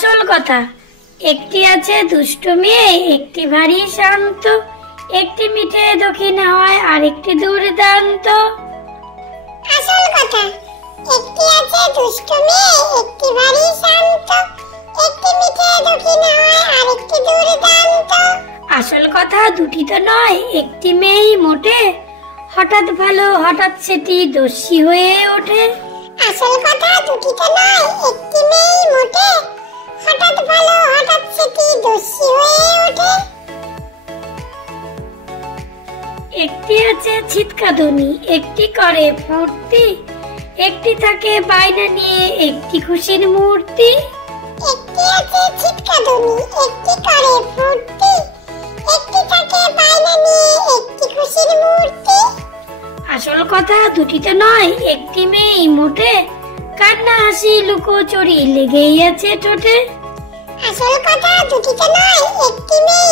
আসল কথা। একটি আছে দুষ্টু মেয়ে, একটি ভারী শান্ত, একটি মিঠে দক্ষিণ হয় আর একটি দুর্দান্ত। আসল কথা। একটি আছে দুষ্টু মেয়ে, একটি ভারী শান্ত, একটি মিঠে দক্ষিণ হয় আর একটি দুর্দান্ত। আসল কথা দুটি তো নয়, একটি মেয়েই মোটে, হঠাৎ ভালো হঠাৎ সেটি দস্যি হয়ে ওঠে। আসল কথা দুটি তো নয়, একটি মেয়েই মোটে, হঠাৎ ভালো হঠাৎ সেটি দস্যি হয়ে ওঠে। একটি আছে ছিটকাদুনি, একটি করে ফুর্তি, একটি থাকে বায়না নিয়ে একটি খুশির মূর্তি। একটি আছে ছিটকাদুনি, একটি করে ফুর্তি, একটি থাকে বায়না নিয়ে একটি খুশির মূর্তি। আসল কথা দুটি তো নয়, একটি মেয়েই মোটে, কান্না হাসি লুকোচুরি লেগেই আছে ঠোঁটে। আসল কথা দুটি তো নয়, একটি মেয়ে